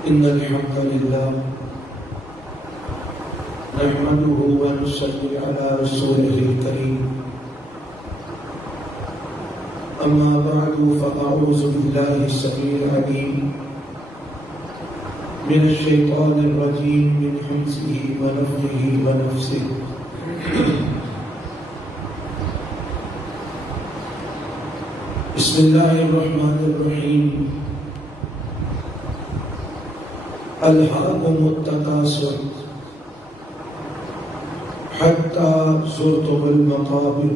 إن الحمد لله نحمده ونصلي على رسوله الكريم أما بعد فأعوذ بالله السميع العليم من الشيطان الرجيم من همزه ونفخه ونفثه بسم الله الرحمن الرحيم ألهاكم التكاثر حتى زرتم المقابر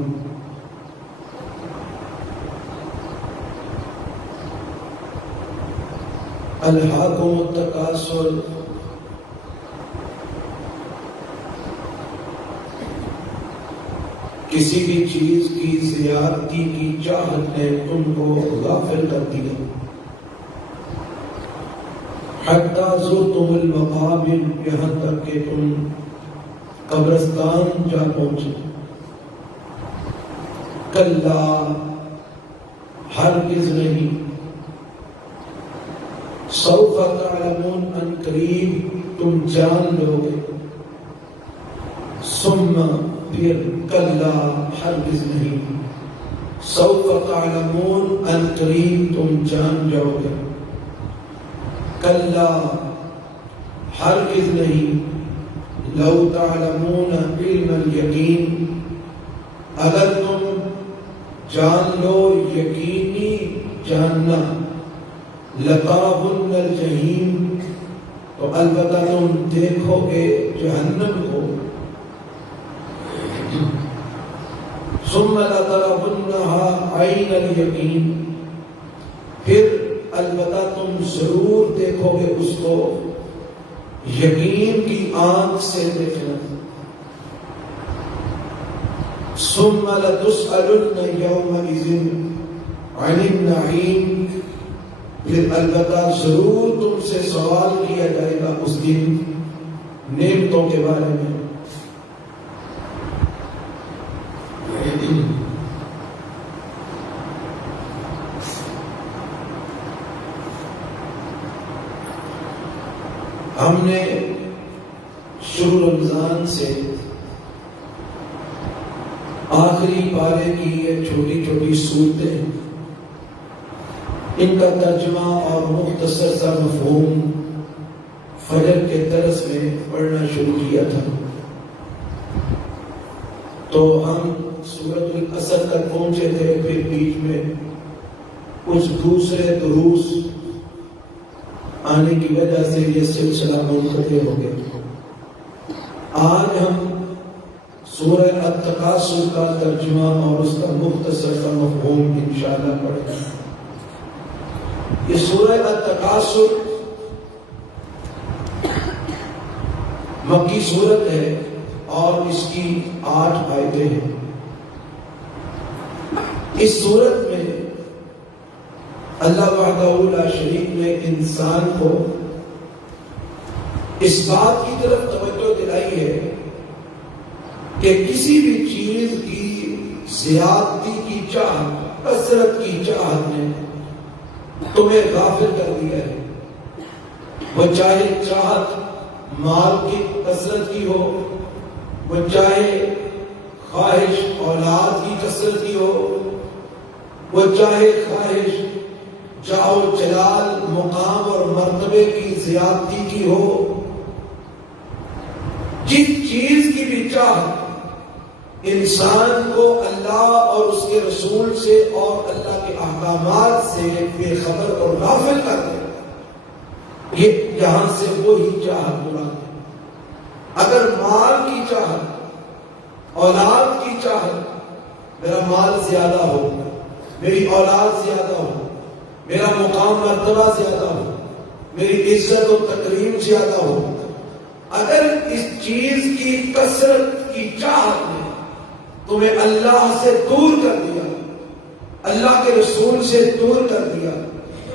ألهاكم التكاثر کسی بھی چیز کی زیادتی کی چاہت نے تم کو غافل کر دیا حتی زرتم المقابر یہاں تک کہ تم قبرستان جا پہنچے کلا ہرگز نہیں سوف تعلمون ان قریب تم جان لو گے ثم پھر کلا ہرگز نہیں سوف تعلمون ان قریب تم جان جاؤ گے کلا ہرگز نہیں لو تعلمون علم الیقین اگر تم جان لو یقینی جاننا لترون الجحیم تو البتہ تم دیکھو گے جہنم کو ثم لترونها عین الیقین پھر البتہ تم ضرور دیکھو گے اس کو یقین کی آنکھ سے دیکھنا ثم لتسألن یومئذ عن النعیم پھر البتہ ضرور تم سے سوال کیا جائے گا اس دن نعمتوں کے بارے میں ہم نے شروع رمضان سے آخری پارے کی یہ چھوٹی چھوٹی صورتیں ان کا ترجمہ اور مختصر سا مفہوم فجر کے درس میں پڑھنا شروع کیا تھا تو ہم سورۃ العصر تک پہنچے تھے پھر بیچ میں کچھ دوسرے دروس آنے کی وجہ سے یہ سلسلہ منقطع ہو گیا آج ہم سورہ التکاثر کا ترجمہ اور اس کا مختصر سا مفہوم انشاءاللہ پڑھیں گے یہ سورہ التکاثر مکی سورت ہے اور اس کی 8 آیتیں ہیں اس سورت میں اللہ وحدہ لا شریک نے انسان کو اس بات کی طرف توجہ دلائی ہے کہ کسی بھی چیز کی زیادتی کی چاہت کثرت کی چاہت نے تمہیں غافل کر دیا ہے وہ چاہے چاہت مال کی کثرت کی ہو وہ چاہے خواہش اولاد کی کثرت کی ہو وہ چاہے خواہش جاؤ جلال مقام اور مرتبے کی زیادتی کی ہو جس چیز کی بھی چاہت انسان کو اللہ اور اس کے رسول سے اور اللہ کے احکامات سے بے خبر اور غافل کر دے یہ یہاں سے وہی چاہت مراد ہے اگر مال کی چاہت اولاد کی چاہت میرا مال زیادہ ہو میری اولاد زیادہ ہو میرا مقام مرتبہ زیادہ ہو میری عزت و تکریم زیادہ ہو اگر اس چیز کی کثرت کی چاہت نے تمہیں اللہ سے دور کر دیا اللہ کے رسول سے دور کر دیا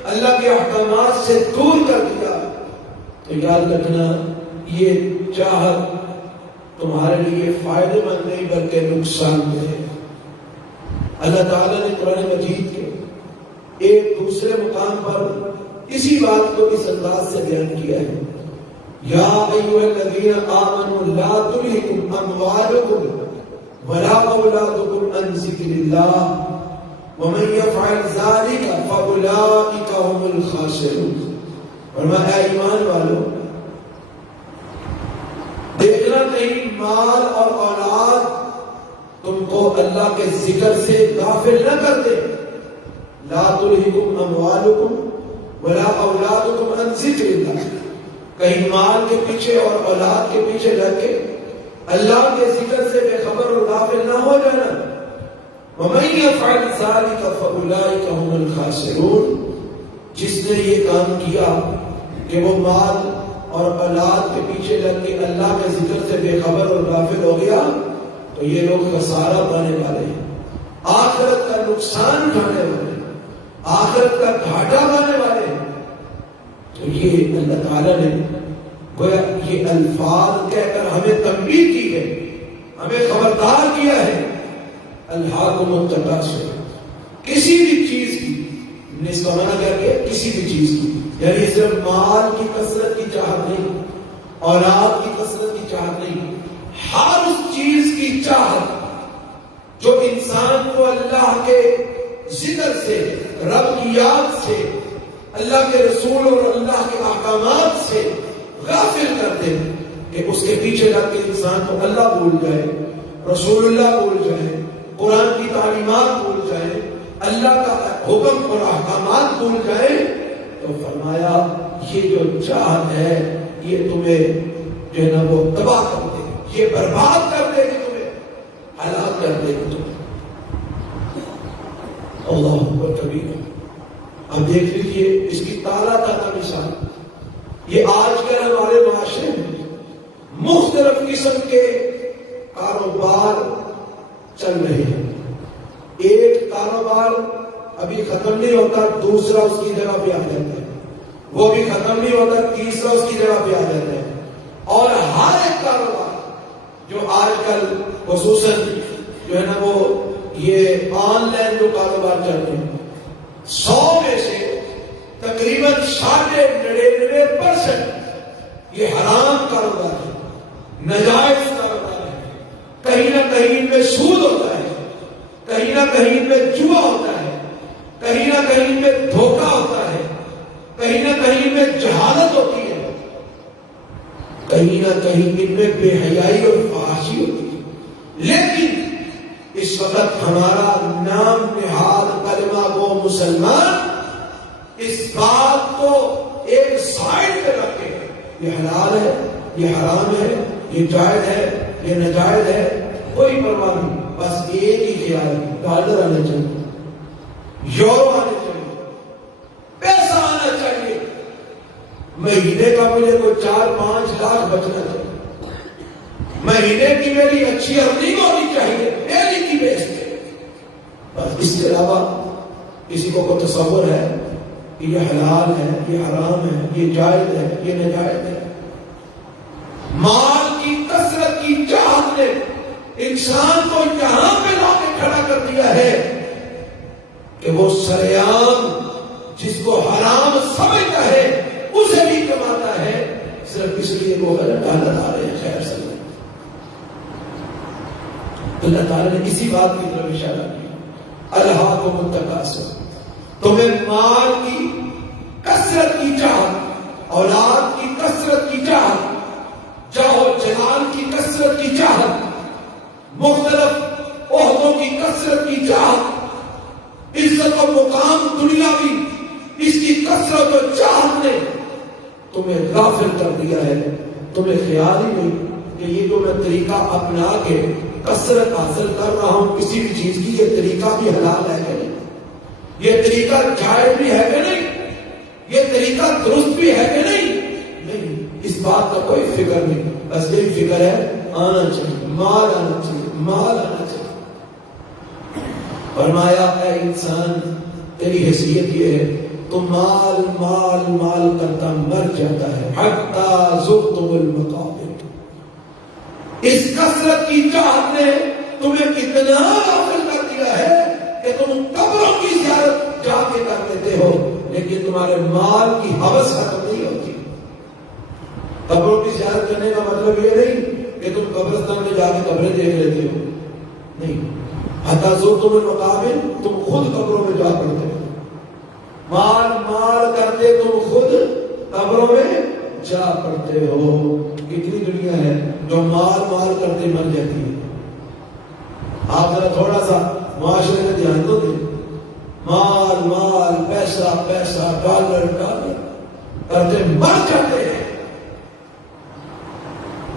اللہ کے احکامات سے دور کر دیا تو یاد رکھنا یہ چاہت تمہارے لیے فائدہ مند نہیں بلکہ نقصان دہ ہے اللہ تعالیٰ نے قرآن مجید کے ایک دوسرے مقام پر اسی بات کو اس انداز سے بیان کیا ہے، یا ایھا الذین آمنوا لا تلھکم اموالکم ولا اولادکم عن ذکر اللہ ومن یفعل ذلک فاولئک هم الخاسرون۔ فرمایا اے ایمان والو، دیکھنا کہیں مال اور اولاد تم کو اللہ کے ذکر سے غافل نہ کر دے۔ لا تلھکم اموالکم ولا اولادکم عن ذکر اللہ، کہیں مال کے پیچھے اور اولاد کے پیچھے لگ کے اللہ کے ذکر سے بے خبر اور غافل نہ ہو جانا۔ وَمَن يَفْعَلْ ذَلِكَ فَأُولَٰئِكَ هُمُ الْخَاسِرُونَ، جس نے یہ کام کیا کہ وہ مال اور اولاد کے پیچھے لگ کے اللہ کے ذکر سے بے خبر اور غافل ہو گیا تو یہ لوگ خسارہ پانے والے ہیں، آخرت کا نقصان اٹھانے والے ہیں، آخرت کا گھاٹا پانے والے ہیں۔ تو یہ اللہ تعالیٰ نے گویا یہ الفاظ کہہ کر ہمیں تنبیہ کی ہے، ہمیں خبردار کیا ہے۔ الہاکم التکاثر، کسی بھی چیز کی نسبت کر کے کسی بھی چیز کی، یعنی صرف مال کی کثرت کی چاہت نہیں، اولاد کی کثرت کی چاہت نہیں، ہر اس چیز کی چاہت جو انسان کو اللہ کے ذکر سے، رب کی یاد سے، اللہ کے رسول اور اللہ کے احکامات سے غافل کر دے، کہ اس کے پیچھے لگ کے انسان کو اللہ بھول جائے، رسول اللہ بھول جائے، قرآن کی تعلیمات بھول جائے، اللہ کا حکم اور احکامات بھول جائے، تو فرمایا یہ جو چاہت ہے یہ تمہیں جو ہے نا وہ تباہ کر دے گی، یہ برباد کر دے گی، تمہیں ہلاک کر دے گی تمہیں۔ اللہ اکبر کبیر۔ اب دیکھ لیجیے اس کی تازہ تازہ مثال، یہ آج کل ہمارے معاشرے میں مختلف قسم کے کاروبار چل رہے ہیں۔ ایک کاروبار ابھی ختم نہیں ہوتا، دوسرا اس کی جگہ پہ آ جاتا ہے، وہ بھی ختم نہیں ہوتا، تیسرا اس کی جگہ پہ آ جاتا ہے، اور ہر ایک کاروبار جو آج کل خصوصاً جو ہے نا وہ یہ آن لائن جو کاروبار چل رہے ہیں، 100 میں سے تقریباً 99.99% یہ حرام کاروبار ہے، ناجائز کاروبار ہے، کہیں نہ کہیں ان میں سود ہوتا ہے، کہیں نہ کہیں ان میں جوا ہوتا ہے، کہیں نہ کہیں ان میں دھوکہ ہوتا ہے، کہیں نہ کہیں ان میں جہالت ہوتی ہے، کہیں نہ کہیں ان میں بے حیائی اور فحاشی ہوتی ہے۔ لیکن اس وقت ہمارا نام نہاد کلمہ گو مسلمان اس بات کو ایک سائڈ پہ رکھ کے یہ حلال ہے، یہ حرام ہے، یہ جائز ہے، یہ ناجائز ہے، کوئی پرواہ نہیں، بس ایک ہی خیال، ڈالر آنا چاہیے، یورو آنے چاہیے، پیسہ آنا چاہیے، مہینے کا مجھے کوئی 4-5 لاکھ بچنا چاہیے، مہینے کی میری اچھی ارننگ ہونی چاہیے، ڈیلی کی بیس پہ، بس اس کے علاوہ کسی کو کوئی تصور ہے کہ یہ حلال ہے، یہ حرام ہے، یہ جائز ہے، یہ ناجائز ہے۔ مال کی کثرت کی چاہت نے انسان کو یہاں پہ لا کے کھڑا کر دیا ہے کہ وہ سریعام جس کو حرام سمجھتا ہے اسے بھی کماتا ہے، صرف اس لیے وہ ڈالر آ رہے ہیں۔ خیر سے اللہ تعالیٰ نے اسی بات کی طرف اشارہ کیا، الہاکم التکاثر، تمہیں مال کی کثرت کی چاہت، اولاد کی کثرت کی چاہت، جاہ و جلال کی کثرت کی چاہت، مختلف عہدوں کی کثرت کی چاہت، عزت و مقام دنیاوی اس کی کثرت و چاہت نے تمہیں غافل کر دیا ہے۔ تمہیں خیال ہی نہیں کہ یہ جو میں طریقہ اپنا کے کثرت حاصل کر رہا ہوں کسی بھی چیز کی، یہ طریقہ بھی حلال ہے کہ نہیں، یہ طریقہ جائز بھی ہے کہ نہیں، یہ طریقہ درست بھی ہے کہ نہیں، اس بات کا کوئی فکر نہیں، بس یہی فکر ہے آنا چاہیے، مال آنا چاہیے، مال آنا چاہیے۔ فرمایا اے انسان تیری حیثیت یہ ہے تو مال مال مال کرتا مر جاتا ہے، حتی زرتم المقابر، اس کثرت کی چاہت نے تمہیں کتنا غافل کر دیا ہے کہ تم قبروں کی زیارت جا کے کر دیتے ہو، لیکن تمہارے مال کی ہوس ختم نہیں ہوتی. قبروں کی زیارت کرنے کا مطلب یہ نہیں کہ تم قبرستان میں جا کے قبریں دیکھ لیتے ہو، نہیں. حتی زرتم المقابر، تم خود قبروں میں جا پڑتے ہو. مال کرتے تم خود قبروں میں جا پڑتے ہو. کتنی دنیا ہے جو مال کرتے مر جاتی ہے. آپ ذرا تھوڑا سا معاشرے میں دھیان دو دیں. مال پیسہ ڈالر کرتے مر جاتے ہیں.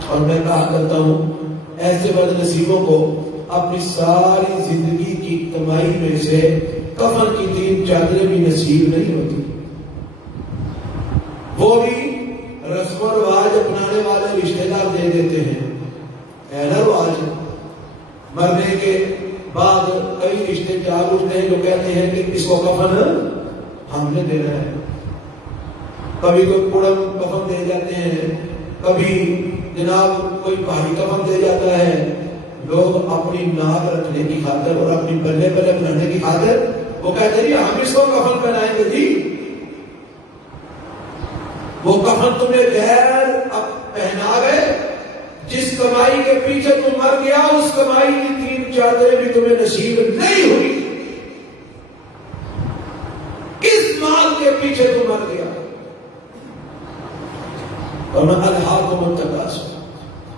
اور میں کہا کرتا ہوں ایسے بد نصیبوں کو اپنی ساری زندگی کی کمائی میں سے کفن کی 3 چادریں بھی نصیب نہیں ہوتی. وہ بھی رسم و رواج اپنانے والے رشتے دار دے دیتے ہیں. ہے نا رواج، مرنے کے بعد کئی رشتے جاگ اٹھتے ہیں جو کہتے ہیں کہ اس کو کفن ہم نے دینا ہے. کبھی کوئی پڑم کفن دے جاتے ہیں، کبھی جناب کوئی بھاری کفن دے جاتا ہے. لوگ اپنی ناک رکھنے کی خاطر اور اپنی بلے بنانے کی خاطر وہ کہتے ہیں ہم اس کو کفن پہنائیں گے. جی وہ کفن تمہیں غیر پہنا گئے. جس کمائی کے پیچھے تم مر گیا اس کمائی کی 3 چادریں بھی تمہیں نصیب نہیں ہوئی. کس مال کے پیچھے تم مر گیا؟ اور میں الہاکم التکاثر،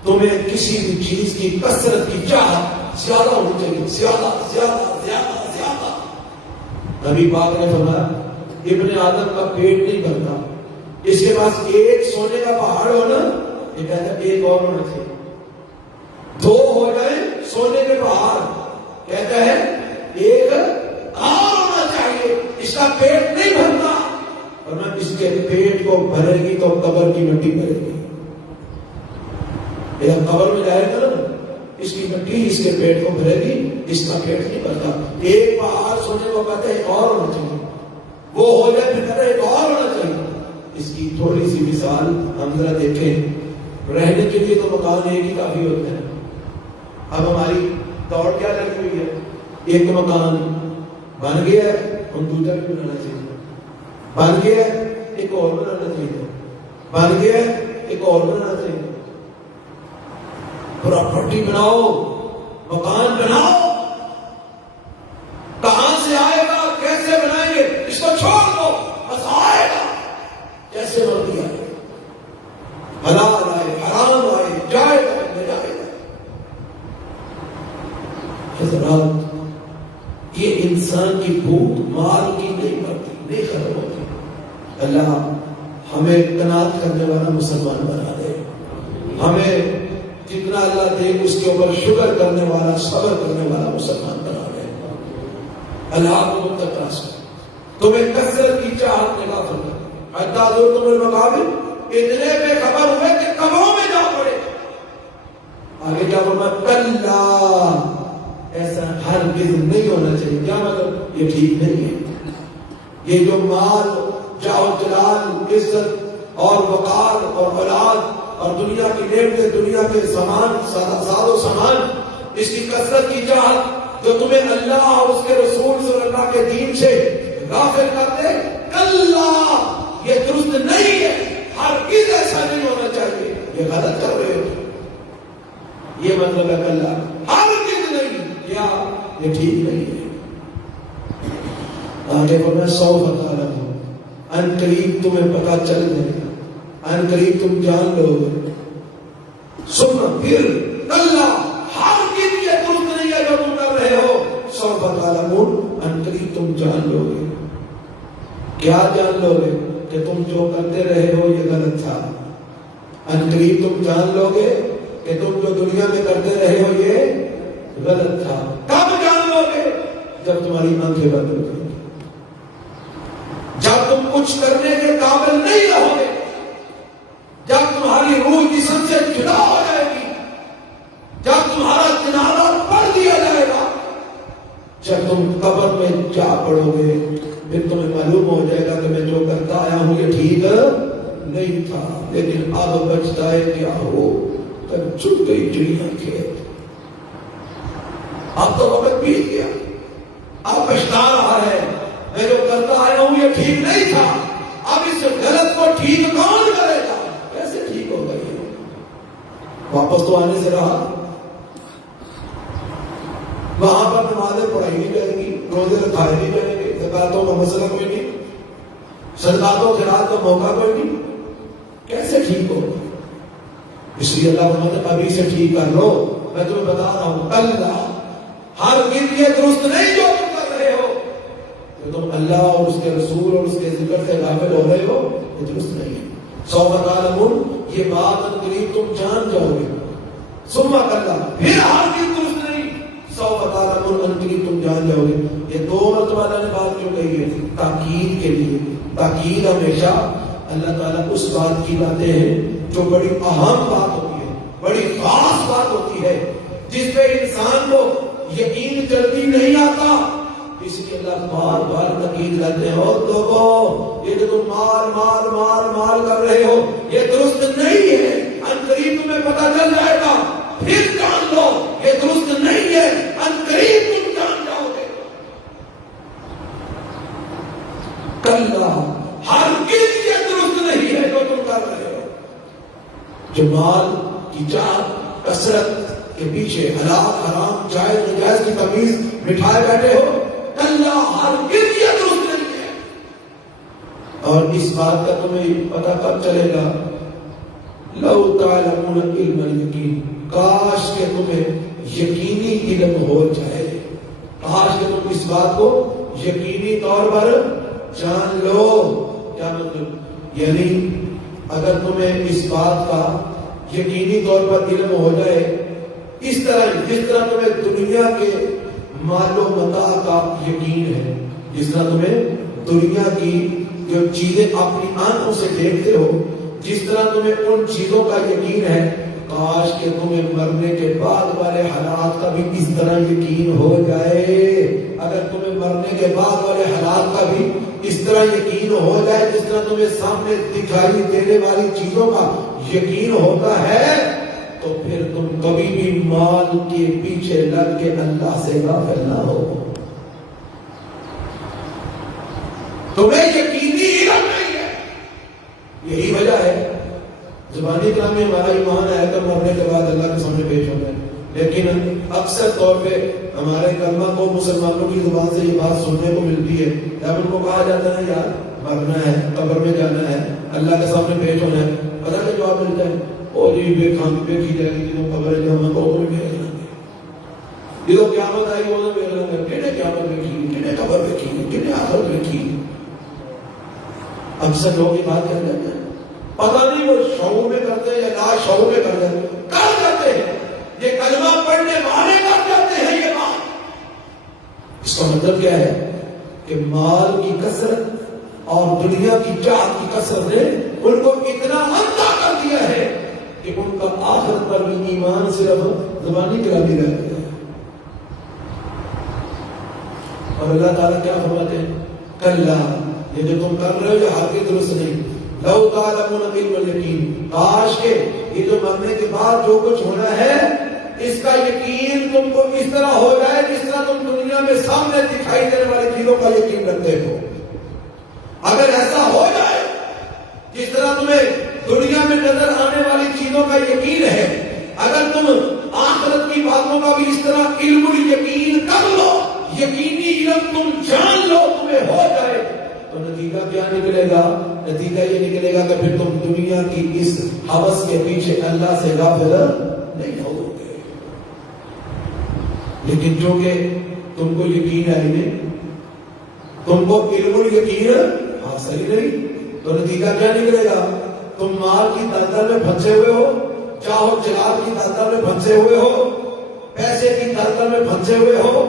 تمہیں کسی بھی چیز کی کثرت کی چاہت زیادہ ہونی چاہیے، زیادہ. نبی پاک نے فرمایا ابن آدم کا پیٹ نہیں بھرتا، اس کے پاس ایک سونے کا پہاڑ ہونا، یہ کہتا ہے ایک اور ہونا چاہیے. 2 ہو جائے سونے کے پہاڑ، کہتا ہے ایک اور ہونا چاہیے، اس کا پیٹ نہیں بھرتا. اور میں اس کے پیٹ کو بھرے گی تو قبر کی مٹی بھرے گی. جب قبر میں جائے گا نا اس کی مٹی اس کے پیٹ کو بھرے گی، اس کا پیٹ نہیں بھرتا. ایک پہاڑ سونے کو کہتا ہے ایک اور ہونا چاہیے، وہ ہو جائے پھر کہتا ہے ایک اور ہونا چاہیے. اس کی تھوڑی سی مثال ہم ذرا دیکھیں. رہنے کے لیے تو مکان ایک ہی کافی ہوتے ہیں. اب ہماری دوڑ کیا لگی ہوئی ہے؟ ایک مکان بن گیا ہے ہم دوسرا بھی بنانا چاہیے، بن گیا ہے ایک اور بنانا چاہیے، بن گیا ہے ایک اور بنانا چاہیے. پراپرٹی بناؤ، مکان بناؤ. کہاں سے آئے گا، کیسے بنائیں گے اس کو چھوڑ دو، بس آئے گا جیسے مرضی آئے، حلال آئے حرام آئے، جائے گا نہ جائے گا. حضرات یہ انسان کی بھوک مال کی نہیں مرتی، نہیں ختم ہوتی. اللہ ہمیں قناعت کرنے والا مسلمان بنا دے. ہمیں جتنا اللہ دے اس کے اوپر شکر کرنے والا، صبر کرنے والا مسلمان بنا دے. اللہ کو متقاصر تمہیں کثرت کی چاہت نے غافل کر. حتی زرتم المقابر، اتنے بے خبر ہوئے کہ قبروں میں جا پڑے. آگے کیا فرمایا؟ کلا، ایسا ہرگز نہیں ہونا چاہیے. کیا مطلب؟ یہ ٹھیک نہیں ہے. یہ جو مال، جاہ و جلال، عزت اور وقار اور اولاد اور دنیا کی نعمتیں، دنیا کے سامان، ساز و سامان، اس کی کثرت کی چاہت جو تمہیں اللہ اور اس کے رسول صلی اللہ کے دین سے غافل کر دے، کلا یہ درست نہیں ہے. ہرگز ایسا نہیں ہونا چاہیے. یہ غلط کر رہے ہو. یہ مطلب ہے کلا ہرگز نہیں، یا یہ ٹھیک نہیں ہے. آگے میں 100 بتا رہا ہوں، ان قریب تمہیں پتا چل جائے گا، ان قریب تم جان لو گے. سن پھر کلا ہرگز یہ درست نہیں ہے جو تم کر رہے ہو. 100 بتا رہا ہوں، ان قریب تم جان لو گے. کیا جان لو گے؟ کہ تم جو کرتے رہے ہو یہ غلط تھا. ان قریب تم جان لو گے کہ تم جو دنیا میں کرتے رہے ہو یہ غلط تھا. کب جان لو گے؟ جب تمہاری آنکھیں بند ہو جائیں گی، جب تم کچھ کرنے کے قابل نہیں رہو گے، جب تمہاری روح جسم سے جدا ہو جائے گی، جب تمہارا جنازہ پڑھ دیا جائے گا، جب تم قبر میں جا پڑو گے، پھر تمہیں معلوم ہو جائے گا کہ میں جو کرتا آیا ہوں یہ ٹھیک نہیں تھا. لیکن اب بچتا ہے کیا ہو؟ تب چھپ گئی چڑیاں کھیت. اب تو وقت بیت گیا، اب پچھتا رہا ہے میں جو کرتا آیا ہوں یہ ٹھیک نہیں تھا، اب اس غلط کو ٹھیک کون کرے گا؟ کیسے ٹھیک ہوگا یہ؟ واپس تو آنے سے رہا، وہاں پر نمازیں پڑھائی نہیں جائیں گی، روزے رکھائے نہیں جائیں گے، زکاتوں کا مسئلہ کوئی نہیں، صدقات و خیرات کا موقع کوئی نہیں، کیسے ٹھیک ہوگا؟ اس لیے اللہ فرماتا ابھی سے ٹھیک کر لو۔ میں تمہیں بتا رہا ہوں اللہ ہر دن یہ درست نہیں جو تم کر رہے ہو، کہ تم اللہ اور اس کے رسول اور اس کے ذکر سے غافل ہو رہے ہو، یہ درست نہیں ہے۔ سوف تعلمون، یہ بات ان قریب تم جان جاؤ گے، ثم کلا، پھر ہر دن درست نہیں، سوف تعلمون، ان قریب تم جان جاؤ گے۔ یہ دو مرتبہ اللہ نے بات کیوں کہی ہے؟ تاکید کے لیے۔ تاکید ہمیشہ اللہ تعالیٰ اس بات کی لاتے ہیں جو بڑی اہم بات ہوتی ہے، بڑی خاص بات ہوتی ہے، جس پہ انسان کو یقین جلدی نہیں آتا، اس لیے اللہ بار بار تاکید لاتے ہیں۔ اور لوگوں، یہ جو تم مال مال مال مال کر رہے ہو یہ درست نہیں ہے، ان قریب تمہیں پتہ چل جائے گا، پھر جان لو یہ درست نہیں ہے، ان قریب تم جان جاؤ گے۔ کلا، ہرگز یہ درست نہیں ہے جو تم کر رہے ہو، جو مال کی چاہت کثرت کے پیچھے حلال حرام جائز ناجائز کی تمیز بٹھائے بیٹھے ہو، کلا ہرگز یہ درست نہیں ہے۔ اور اس بات کا تمہیں پتہ کب چلے گا؟ لو تعلمون علم الیقین، کاش کہ تمہیں یقینی علم ہو جائے، کاش کہ تم اس بات کو یقینی طور پر جان لو۔ کیا مطلب؟ یعنی اگر تمہیں اس بات کا یقینی طور پر علم ہو جائے، اس طرح جس طرح تمہیں دنیا کے مال و متاع کا یقین ہے، جس طرح تمہیں دنیا کی جو چیزیں اپنی آنکھوں سے دیکھتے ہو، جس طرح تمہیں ان چیزوں کا یقین ہے، کاش کہ تمہیں مرنے کے بعد والے حالات کا بھی اس طرح یقین ہو جائے۔ اگر تمہیں مرنے کے بعد والے حالات کا بھی اس طرح یقین ہو جائے جس طرح تمہیں سامنے دکھائی دینے والی چیزوں کا یقین ہوتا ہے، تو پھر تم کبھی بھی مال کے پیچھے لگ کے اللہ سے غافل نہ ہو۔ تمہیں یقینی علم نہیں ہے، یہی وجہ ہے زبانی کلام میں ہمارا ایمان ہے کہ مرنے کے بعد اللہ کے سامنے پیش ہونا ہے، لیکن اکثر طور پہ ہمارے کلمہ کو مسلمانوں کی زبان سے یہ بات سننے کو ملتی ہے، جب ان کو کہا جاتا ہے یار مرنا ہے، قبر میں جانا ہے، اللہ کے سامنے پیش ہونا ہے، پتہ نہیں جواب ملتا ہے اور یہ بے خامی پہ کی جائے گی جنہوں قبر جہاں کو اوپر میں رہنا ہے، یہ تو قیامت آئی وہ میں رہنا ہے، کنے قیامت میں کی، کنے قبر میں کی، کنے آخرت میں کی۔ اکثر لوگ یہ بات کہتے ہیں، پتہ نہیں وہ شعور میں کرتے ہیں یا لا شعور میں کرتے ہیں، کر کرتے ہیں، یہ کلمہ پڑھنے والے کر جاتے ہیں یہ بات۔ اس کا مطلب کیا ہے کہ مال کی کثرت اور دنیا کی چاہت کی کثرت نے ان کو اتنا اندھا کر دیا ہے کہ ان کا آخرت پر بھی ایمان صرف زبانی کلامی رہ گیا ہے۔ اور اللہ تعالیٰ کیا فرماتے ہیں؟ کلا، یہ جو تم کر رہے ہو یہ ہرگز درست نہیں۔ لو تعلمون علم الیقین، کاش کے یہ جو مرنے کے بعد جو کچھ ہونا ہے اس کا یقین تم کو اس طرح ہو جائے جس طرح تم دنیا میں سامنے دکھائی دینے والی چیزوں کا یقین رکھتے ہو۔ اگر ایسا ہو جائے جس طرح تمہیں دنیا میں نظر آنے والی چیزوں کا یقین ہے، اگر تم آخرت کی باتوں کا بھی اس طرح علم الیقین کر لو، یقینی علم تم جان لو، تمہیں ہو جائے، تو نتیجہ کیا نکلے گا؟ نتیجہ یہ نکلے گا کہ پھر تم دنیا کی اس ہوس کے پیچھے اللہ سے غافل نہیں ہوگے۔ لیکن چونکہ تم کو یقین ہے نہیں، تم کو علم الیقین حاصل ہی نہیں، تو نتیجہ کیا نکلے گا؟ تم مال کی دلدل میں پھنسے ہوئے ہو، چاہو جلال کی دلدل میں پھنسے ہوئے ہو، پیسے کی دلدل میں پھنسے ہوئے ہو،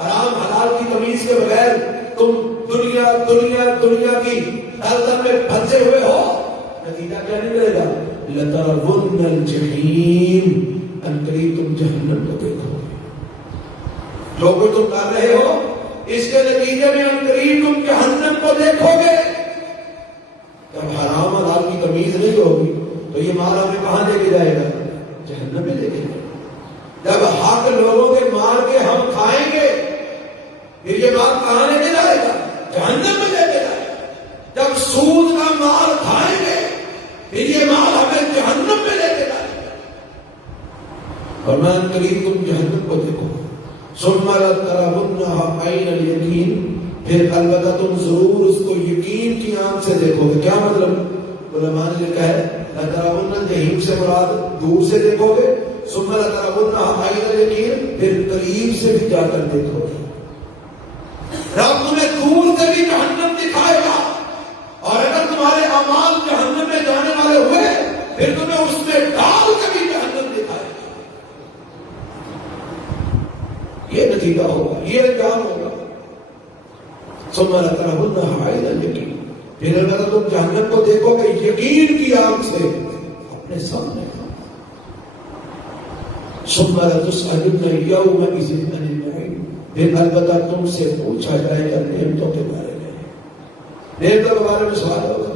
حرام حلال کی تمیز کے بغیر تم دنیا دنیا دنیا کی دلدل میں پھنسے ہوئے ہو، نتیجہ کیا نکلے گا؟ لَتَرَوُنَّ الْجَحِيمَ، ان قریب تم جہنم کو دیکھو گے۔ جو کچھ تم کر رہے ہو اس کے نتیجے میں ان قریب تم جہنم کو دیکھو گے۔ جب حرام حلال کی تمیز نہیں ہوگی تو یہ مال ہمیں کہاں لے کے جائے گا؟ جہنم میں لے کے جائے گا۔ جب حق لوگوں کے مال کے ہم کھائیں گے پھر یہ مال کہاں لے کے جائے گا؟ جہنم میں فرمایا قریب تم جہنم کو دیکھو ثم لترونها عین الیقین، پھر البتہ تم ضرور اس کو یقین کی آنکھ سے دیکھو گے. کیا مطلب؟ علماء نے لکھا ہے لترون الجحیم سے مراد دور سے دیکھو گے، ثم لترونها عین الیقین، پھر قریب سے بھی جا کر دیکھو گے. رب تمہیں دور سے بھی جہنم دکھائے گا، اور اگر تمہارے اعمال جہنم میں جانے والے ہوئے پھر تمہیں اس میں ڈال کے بھی جہنم دکھائے گا. یہ نتیجہ ہوگا، یہ انجام ہوگا. ثم لترونها عین الیقین، پھر اگر تم جہنم کو دیکھو گے یقین کی آنکھ سے اپنے سامنے. ثم لتسألن یومئذ عن النعیم، پھر البتہ تم سے پوچھا جائے گا نعمتوں کے بارے میں. نعمتوں کے بارے میں سوال ہوگا.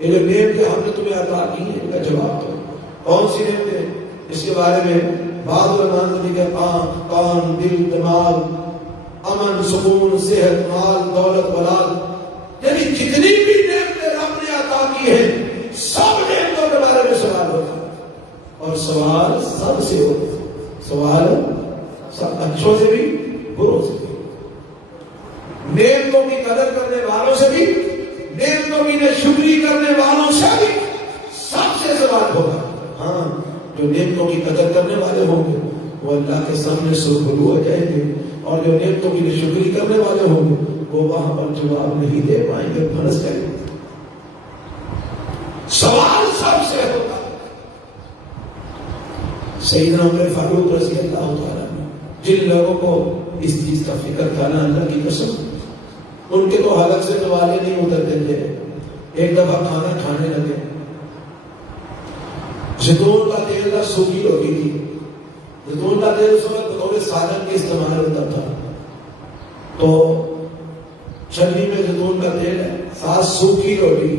یہ جو نعمتیں ہم نے تمہیں عطا کی ہیں ان کا جواب دو. کون سی نعمتیں؟ اس کے بارے میں بعض علماء نے کہا آنکھ، کان، دل، دماغ، امن، سکون، صحت، مال، دولت، اولاد، یعنی جتنی بھی نعمتیں رب نے عطا کی ہیں سب نعمتوں کے بارے میں سوال ہوگا. اور سوال سب سے ہوگا. سوال سب اچھوں سے بھی بروں سے بھی، نعمتوں کی قدر کرنے والوں سے بھی، نعمتوں کی ناشکری کرنے والوں سے بھی، سب سے سوال ہوگا. ہاں جو نعمتوں کی قدر کرنے والے ہوں گے وہ اللہ کے سامنے سرخرو ہو جائیں گے، اور جو نعمتوں کی ناشکری کرنے والے ہوں گے وہ وہاں پر جواب نہیں دے پائیں گے، پھنس جائیں گے. سوال سب سے ہوگا. سیدنا عمر فاروق رضی اللہ تعالیٰ جن لوگوں کو اس چیز کا فکر تھا نا، اللہ کی قسم ان کے تو حلق سے نوالے نہیں اترتے تھے. ایک دفعہ کھانا کھانے لگے، زیتون کا تیل کا سوکھی روٹی تھی. زیتون کا تیل اس وقت بطور سالن کے استعمال ہوتا تھا، تو چھلنی میں زیتون کا تیل ہے، ساتھ سوکھی روٹی،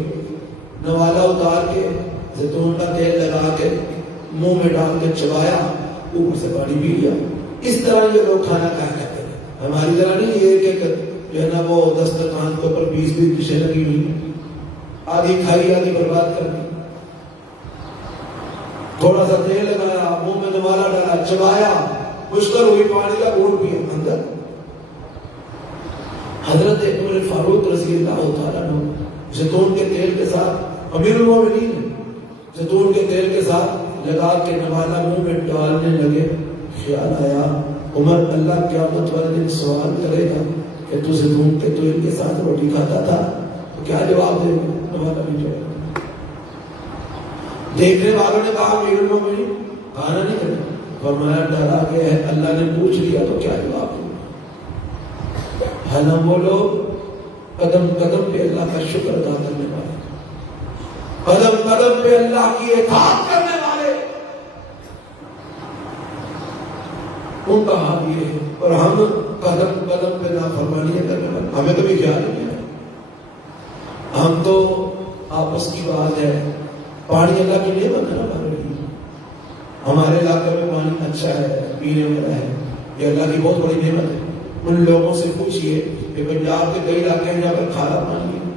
نوالا اتار کے زیتون کا تیل لگا کے منہ میں ڈال کے چبایا، اوپر سے پانی پی لیا. اس طرح یہ لوگ کھانا کھایا کرتے ہیں. ہماری طرح نہیں یہ کہ جو ہے نا وہ دسترخوان کے اوپر 20 ڈشیں لگی ہوئی، آدھی کھائی آدھی برباد کر دی. تھوڑا سا تیل لگایا، منہ میں نوالا ڈالا، چبایا، مشکل ہوئی، پانی کا گھونٹ پیا اندر. حضرت عمر فاروق رضی اللہ تعالیٰ عنہ زیتون کے تیل کے ساتھ، امیر المومنین زیتون کے تیل کے ساتھ لگا کے نوالا منہ میں ڈالنے لگے. خیال آیا عمر اللہ قیامت والے دن سوال کرے گا کہ تو زیتون کے تیل کے ساتھ روٹی کھاتا تھا، تو کیا جواب دے گا؟ نوالا نہیں جائے گا. دیکھنے والوں نے کہا امیر المومنین کھانا نہیں کرنا. فرمایا ڈرا گیا ہے، اللہ نے پوچھ لیا تو کیا جواب دے گا؟ ہے نا وہ لوگ قدم قدم پہ اللہ کا شکر ادا کرنے والے، قدم قدم پہ اللہ کی اطاعت کرنے والے، ان کا حال یہ ہے. اور ہم قدم قدم پہ نافرمانی کرنے والے، ہمیں کبھی خیال نہیں ہے. ہم تو آپس کی بات ہے، پانی اللہ کی نعمت ہے نا ہمارے لیے. ہمارے علاقے میں پانی اچھا ہے، پینے والا ہے، یہ اللہ کی بہت بڑی نعمت ہے. ان لوگوں سے پوچھئے کہ پنجاب کے کئی علاقے ہیں جہاں پر کھارا پانی ہے،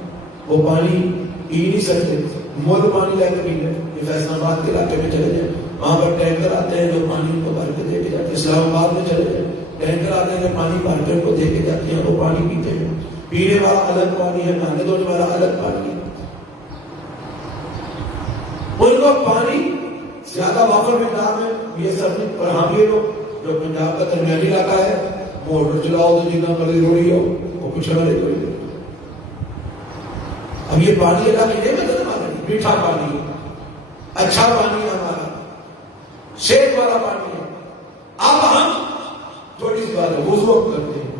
وہ پانی پی نہیں سکتے، مول پانی لے کے پی لیں. یہ فیصل آباد کے علاقے میں چلے جائیں، وہاں پر ٹینکر آتے ہیں جو پانی کو بھر کے دے کے جاتے ہیں. اسلام آباد میں چلے جائیں، ٹینکر آتے ہیں جو پانی بھر کے کو دے کے جاتے ہیں، وہ پانی پیتے ہیں. پینے والا الگ پانی ہے، نہانے دھونے والا الگ پانی ہے. ان کو پانی زیادہ وافر مقدار میں یہ سب نہیں. اور ہم یہ لوگ جو پنجاب کا درمیانی علاقہ ہے، موٹر چلاؤ تو جتنا مرضی روڑی ہو وہ کچھ نہ لے کوئی. اب یہ پانی اللہ کی نعمت ہے ہمارے لیے، میٹھا پانی ہے، اچھا پانی ہے، ہمارا صحت والا پانی ہے. اب ہم تھوڑی سی بات ہے، وضو کرتے ہیں.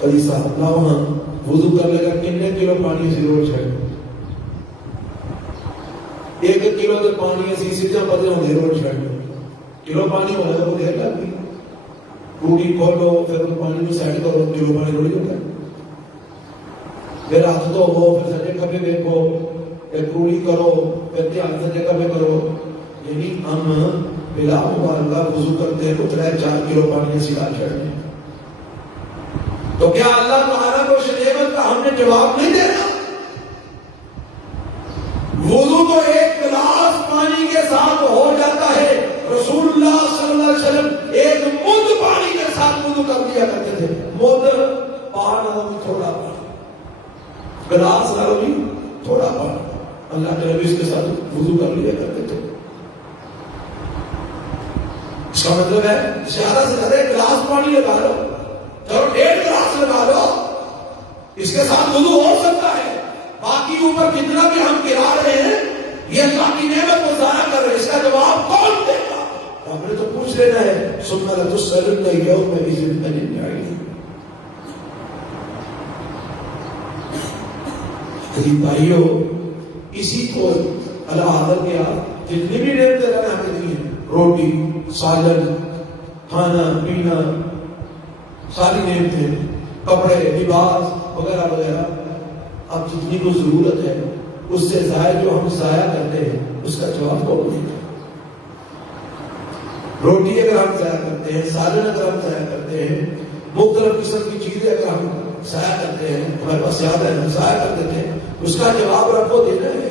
قاضی صاحب لاؤ ہم وضو کر لے گا کتنے کلو پانی ضرور چاہیے؟ 1 کلو تو پانی اسی سیدھا پتہ ہوں ضرور چاہیے. کلو پانی ہونا تو دیر لگ گئی. ٹوٹی کھولو، پھر پانی کو سائڈ کرو، کلو پانی تھوڑی ہوتا ہے. پھر ہاتھ دھو، پھر سجے کبھی دیکھو، پھر کوڑی کرو، پھر دھیان سجے کبھی کرو. یعنی ہم بلا مبارکہ وضو کرتے ہیں تو 4 کلو پانی سے ڈال چڑھتے ہیں. تو کیا اللہ تعالیٰ کو اس نعمت کا ہم نے جواب نہیں دینا؟ وضو تو 1 گلاس پانی کے ساتھ ہو جاتا ہے. رسول اللہ صلی اللہ وضو کر لیا کرتے تھے. اس کا مطلب ہے زیادہ سے زیادہ 1 گلاس پانی لگا لو، چلو 1.5 گلاس لگا لو، اس کے ساتھ وضو ہو سکتا ہے. باقی اوپر جتنا بھی ہم گرا رہے ہیں یہ اللہ کی نعمت کو ضائع کر رہے ہیں، اس کا جواب کون دے گا؟ ہم نے تو پوچھ لینا ہے ثم لتسألن یومئذ عن النعیم. بھائیو اسی کو اللہ عادت کیا جتنی بھی نعمتیں اللہ نے ہمیں دی ہیں، روٹی، سالن، کھانا پینا، ساری نعمتیں، کپڑے، لباس وغیرہ وغیرہ، اب جتنی کو ضرورت ہے اس سے زائد جو ہم ضائع کرتے ہیں اس کا جواب کون دے گا؟ روٹی اگر ہم ضائع کرتے ہیں، سالن اگر ہم ضائع کرتے ہیں، مختلف قسم کی چیزیں اگر ہم ضائع کرتے ہیں، ہمارے پاس یاد ہے ہم ضائع کر دیتے ہیں، اس کا جواب رب کو دینا ہے.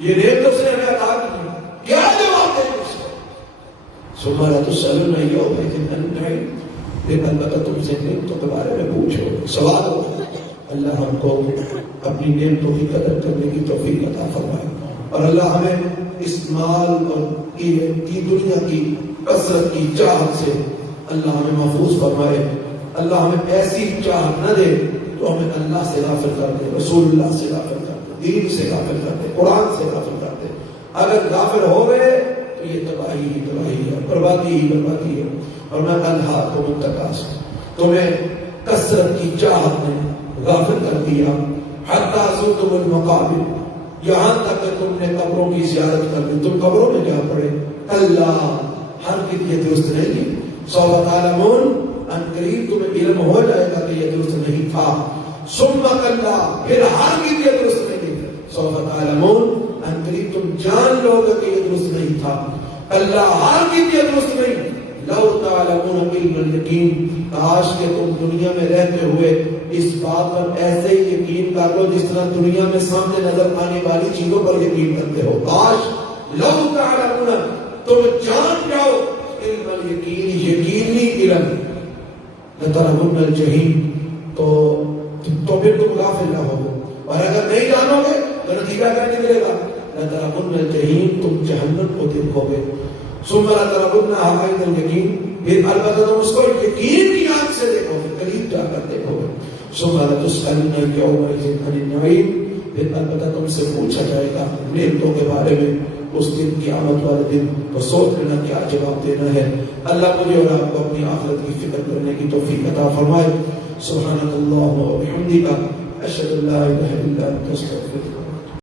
یہ نعمت اس نے ہمیں عطا کی، کیا جواب دیں اس کو؟ ثم لتسألن یومئذ عن النعیم. لیکن البتہ تم سے نعمتوں کے بارے میں پوچھو، سوال ہوگا. اللہ ہم کو اپنی نعمتوں کی قدر کرنے کی توفیق عطا فرمائے، اور اللہ ہمیں اس مال اور کی دنیا کی کثرت کی چاہت سے اللہ ہمیں محفوظ فرمائے. اللہ ہمیں ایسی چاہت نہ دے تو ہمیں اللہ سے غافل کر دے، رسول اللہ سے غافل کر دے، دین سے غافل کر دے، قرآن سے غافل کر دے. اگر غافل ہو گئے تو یہ تباہی ہی تباہی ہے، بربادی ہی بربادی ہے. اور میں اللہ کو منتقاس تمہیں کثرت کی چاہت نے غافل کر دیا. حتی زرتم المقابر، یہاں تک کہ تم نے قبروں کی زیارت کر دی، تم قبروں میں جا پڑے. اللہ ہرگز یہ درست نہیں. سوف تعلمون، ان قریب تمہیں علم ہو جائے گا کہ یہ درست نہیں تھا. ثم کلا، پھر ہرگز یہ درست نہیں. سوف تعلمون، ان قریب تم جان لو گے کہ یہ درست نہیں تھا. اللہ ہرگز یہ درست نہیں. لو تعلمون علم الیقین، کاش کہ تم دنیا میں رہتے ہوئے اس بات پر ایسے ہی یقین کر لو جس طرح دنیا میں سامنے نظر آنے والی چیزوں پر یقین کرتے ہو. کاش لو تعلمون، تم جان جاؤ علم الیقین، یقینی علم. لترون الجحیم، تو پھر تم غافل نہ ہو. اور اگر نہیں جانو گے تو نتیجہ کیا نکلے گا؟ لترون الجحیم، تم جہنم کو دیکھو گے. ثم لترونها عین الیقین، پھر البتہ تم اس کو یقین کی آنکھ سے دیکھو گے، قریب جا کر دیکھو گے. ثم لتسألن یومئذ عن النعیم، پھر البتہ تم سے پوچھا جائے گا نعمتوں کے بارے میں اس دن، قیامت والے دن. تو سوچ لینا کیا جواب دینا ہے. اللہ مجھے اور آپ کو اپنی آخرت کی فکر کرنے کی توفیق عطا فرمائے. سبحانک اللہم و بحمدک، اشہد ان لا الہ الا انت، استغفرک.